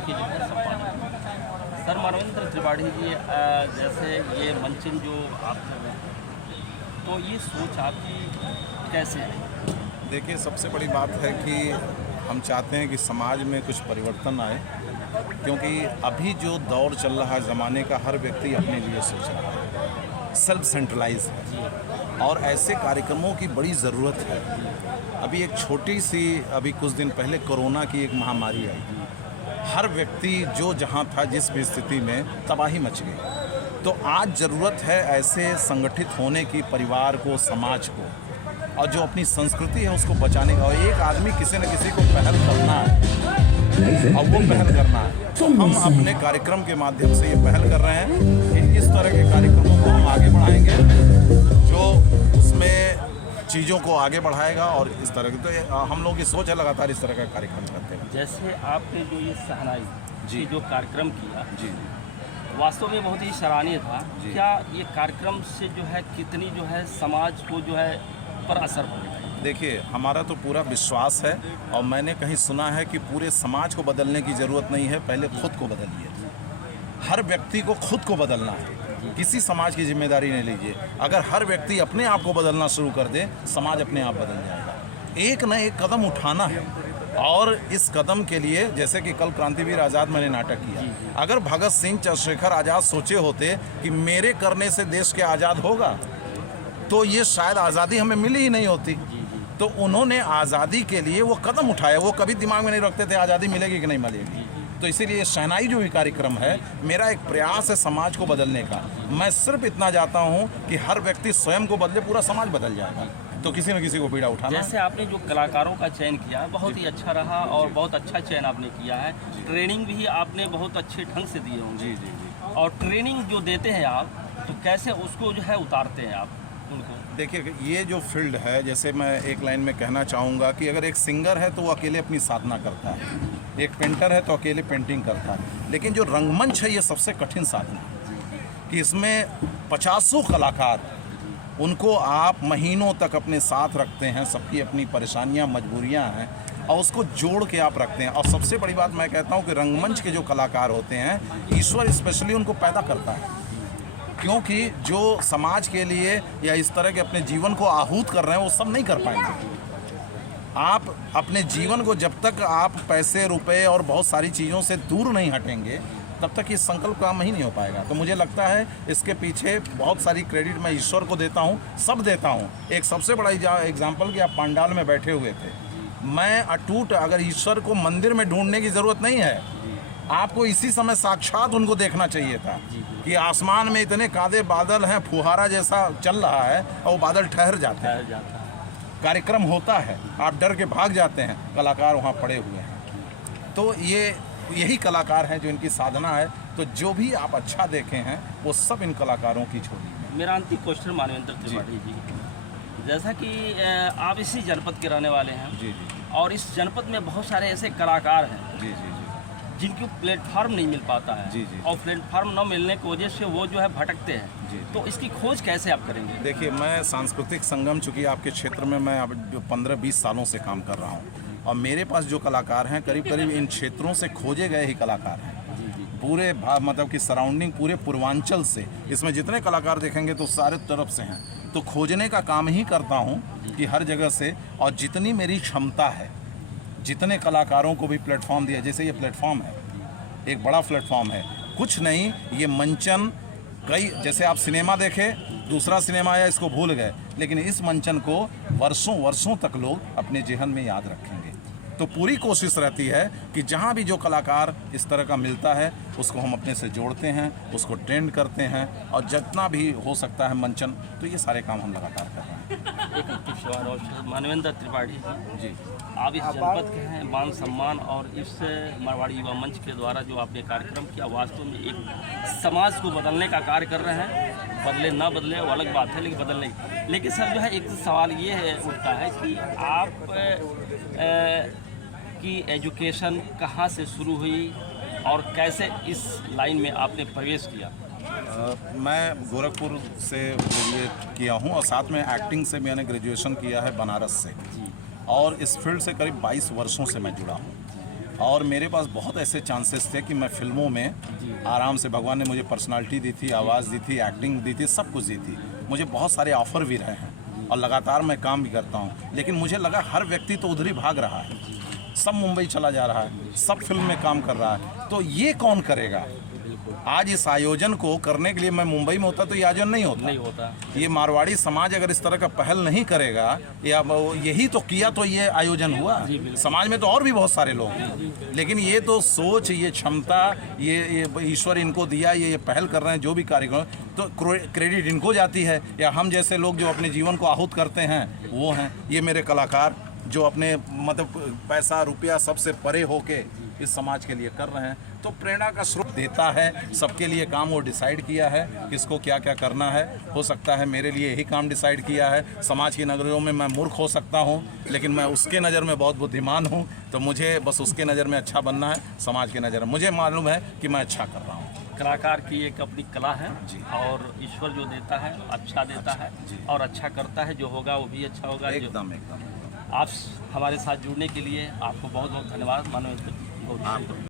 के जो है संपादक हैं। सर मानवेंद्र त्रिपाठी जी, जैसे ये मंचन जो आप कर रहे हैं, तो ये सोच आपकी कैसे है? देखिए, सबसे बड़ी बात है कि हम चाहते हैं कि समाज में कुछ परिवर्तन आए, क्योंकि अभी जो दौर चल रहा है ज़माने का, हर व्यक्ति अपने लिए सोच रहा है, सेल्फ सेंट्रलाइज है और ऐसे कार्यक्रमों की बड़ी ज़रूरत है। अभी एक छोटी सी, अभी कुछ दिन पहले कोरोना की एक महामारी आई, हर व्यक्ति जो जहाँ था, जिस भी स्थिति में, तबाही मच गई। तो आज ज़रूरत है ऐसे संगठित होने की, परिवार को, समाज को, और जो अपनी संस्कृति है उसको बचाने का। और एक आदमी किसी न किसी को पहल करना है और वो पहल करना है। तो हम अपने कार्यक्रम के माध्यम से ये पहल कर रहे हैं कि इस तरह के कार्यक्रमों को हम आगे बढ़ाएंगे, जो उसमें चीज़ों को आगे बढ़ाएगा। और इस तरह की तो हम लोग की सोच है, लगातार इस तरह का कार्यक्रम करते हैं। जैसे आपने जो ये शहनाई जी जो कार्यक्रम किया, जी वास्तव में बहुत ही सराहनीय था। जी। क्या ये कार्यक्रम से जो है कितनी जो है समाज को जो है पर असर पड़ेगा? देखिए, हमारा तो पूरा विश्वास है, और मैंने कहीं सुना है कि पूरे समाज को बदलने की ज़रूरत नहीं है, पहले खुद को बदलिए। हर व्यक्ति को खुद को बदलना है, किसी समाज की जिम्मेदारी नहीं लीजिए। अगर हर व्यक्ति अपने आप को बदलना शुरू कर दे, समाज अपने आप बदल जाएगा। एक न एक कदम उठाना है, और इस कदम के लिए, जैसे कि कल क्रांतिवीर आज़ाद मैंने नाटक किया, अगर भगत सिंह, चंद्रशेखर आज़ाद सोचे होते कि मेरे करने से देश के आज़ाद होगा, तो ये शायद आज़ादी हमें मिली ही नहीं होती। तो उन्होंने आज़ादी के लिए वो कदम उठाया, वो कभी दिमाग में नहीं रखते थे आज़ादी मिलेगी कि नहीं मिलेगी। तो इसीलिए शहनाई जो भी कार्यक्रम है, मेरा एक प्रयास है समाज को बदलने का। मैं सिर्फ इतना चाहता हूँ कि हर व्यक्ति स्वयं को बदले, पूरा समाज बदल जाएगा। तो किसी न किसी को पीड़ा उठाना। जैसे आपने जो कलाकारों का चयन किया, बहुत ही अच्छा रहा और बहुत अच्छा चयन आपने किया है। ट्रेनिंग भी आपने बहुत अच्छे ढंग से दिए होंगे। जी जी जी। और ट्रेनिंग जो देते हैं आप, तो कैसे उसको जो है उतारते हैं आप उनको? देखिए, ये जो फील्ड है, जैसे मैं एक लाइन में कहना चाहूँगा कि अगर एक सिंगर है तो वो अकेले अपनी साधना करता है, एक पेंटर है तो अकेले पेंटिंग करता है, लेकिन जो रंगमंच है ये सबसे कठिन साधना है कि इसमें 50 कलाकार, उनको आप महीनों तक अपने साथ रखते हैं, सबकी अपनी परेशानियां, मजबूरियां हैं, और उसको जोड़ के आप रखते हैं। और सबसे बड़ी बात मैं कहता हूं कि रंगमंच के जो कलाकार होते हैं, ईश्वर स्पेशली उनको पैदा करता है, क्योंकि जो समाज के लिए या इस तरह के अपने जीवन को आहूत कर रहे हैं, वो सब नहीं कर पाएंगे। आप अपने जीवन को जब तक आप पैसे, रुपए और बहुत सारी चीज़ों से दूर नहीं हटेंगे, तब तक ये संकल्प काम ही नहीं हो पाएगा। तो मुझे लगता है इसके पीछे बहुत सारी क्रेडिट मैं ईश्वर को देता हूँ, सब देता हूँ। एक सबसे बड़ा एग्जाम्पल कि आप पंडाल में बैठे हुए थे, मैं अटूट, अगर ईश्वर को मंदिर में ढूंढने की ज़रूरत नहीं है, आपको इसी समय साक्षात उनको देखना चाहिए था कि आसमान में इतने काले बादल हैं, फुहारा जैसा चल रहा है, और वो बादल ठहर जाते हैं, कार्यक्रम होता है, आप डर के भाग जाते हैं, कलाकार वहाँ पड़े हुए हैं। तो यही कलाकार हैं जो इनकी साधना है। तो जो भी आप अच्छा देखे हैं, वो सब इन कलाकारों की झोली है। मेरा अंतिम क्वेश्चन मानवेंद्र त्रिपाठी जी, जैसा कि आप इसी जनपद के रहने वाले हैं, जी जी, और इस जनपद में बहुत सारे ऐसे कलाकार हैं जी जी जी, जिनको प्लेटफार्म नहीं मिल पाता है, जी, जी। और प्लेटफार्म न मिलने की वजह से वो जो है भटकते हैं। जी। तो इसकी खोज कैसे आप करेंगे? देखिए, मैं सांस्कृतिक संगम, चूँकि आपके क्षेत्र में मैं अब 15-20 सालों से काम कर रहा हूँ, और मेरे पास जो कलाकार हैं, करीब करीब इन क्षेत्रों से खोजे गए ही कलाकार हैं। पूरे मतलब कि सराउंडिंग, पूरे पूर्वांचल से, इसमें जितने कलाकार देखेंगे तो सारे तरफ से हैं। तो खोजने का काम ही करता हूँ कि हर जगह से, और जितनी मेरी क्षमता है, जितने कलाकारों को भी प्लेटफॉर्म दिया, जैसे ये प्लेटफॉर्म है, एक बड़ा प्लेटफॉर्म है, कुछ नहीं, ये मंचन, कई, जैसे आप सिनेमा देखे, दूसरा सिनेमा आया, इसको भूल गए, लेकिन इस मंचन को वर्षों वर्षों तक लोग अपने जेहन में याद रखेंगे। तो पूरी कोशिश रहती है कि जहाँ भी जो कलाकार इस तरह का मिलता है, उसको हम अपने से जोड़ते हैं, उसको ट्रेंड करते हैं, और जितना भी हो सकता है मंचन, तो ये सारे काम हम लगातार कर रहे हैं। एक अंतिम सवाल और, मानवेंद्र त्रिपाठी जी, आप इस जनपद के हैं, मान सम्मान और इस मारवाड़ी युवा मंच के द्वारा जो आपने कार्यक्रम किया, वास्तव में एक समाज को बदलने का कार्य कर रहे हैं। बदले ना बदले वो अलग बात है, लेकिन बदलने, लेकिन सर जो है एक सवाल ये है उठता है कि आप की एजुकेशन कहाँ से शुरू हुई और कैसे इस लाइन में आपने प्रवेश किया? मैं गोरखपुर से ग्रेजुएट किया हूँ, और साथ में एक्टिंग से मैंने ग्रेजुएशन किया है बनारस से, और इस फील्ड से करीब 22 वर्षों से मैं जुड़ा हूँ। और मेरे पास बहुत ऐसे चांसेस थे कि मैं फिल्मों में आराम से, भगवान ने मुझे पर्सनालिटी दी थी, आवाज़ दी थी, एक्टिंग दी थी, सब कुछ दी थी। मुझे बहुत सारे ऑफ़र भी रहे हैं और लगातार मैं काम भी करता हूँ, लेकिन मुझे लगा हर व्यक्ति तो उधर ही भाग रहा है, सब मुंबई चला जा रहा है, सब फिल्म में काम कर रहा है, तो ये कौन करेगा? आज इस आयोजन को करने के लिए मैं मुंबई में होता तो ये आयोजन नहीं होता। ये मारवाड़ी समाज अगर इस तरह का पहल नहीं करेगा, या यही तो किया तो ये आयोजन हुआ। समाज में तो और भी बहुत सारे लोग हैं, लेकिन ये तो सोच, ये क्षमता, ये ईश्वर इनको दिया, ये पहल कर रहे हैं जो भी कार्यक्रम, तो क्रेडिट इनको जाती है, या हम जैसे लोग जो अपने जीवन को आहूत करते हैं वो हैं। ये मेरे कलाकार जो अपने मतलब पैसा रुपया सबसे परे होके इस समाज के लिए कर रहे हैं, तो प्रेरणा का स्रोत देता है। सबके लिए काम वो डिसाइड किया है, किसको क्या क्या करना है। हो सकता है मेरे लिए यही काम डिसाइड किया है। समाज की नज़रों में मैं मूर्ख हो सकता हूँ, लेकिन मैं उसके नज़र में बहुत बुद्धिमान हूँ, तो मुझे बस उसके नज़र में अच्छा बनना है। समाज की नज़र में मुझे मालूम है कि मैं अच्छा कर रहा हूँ। कलाकार की एक अपनी कला है और ईश्वर जो देता है अच्छा देता है और अच्छा करता है, जो होगा वो भी अच्छा होगा। एकदम। आप हमारे साथ जुड़ने के लिए आपको बहुत बहुत धन्यवाद। मानव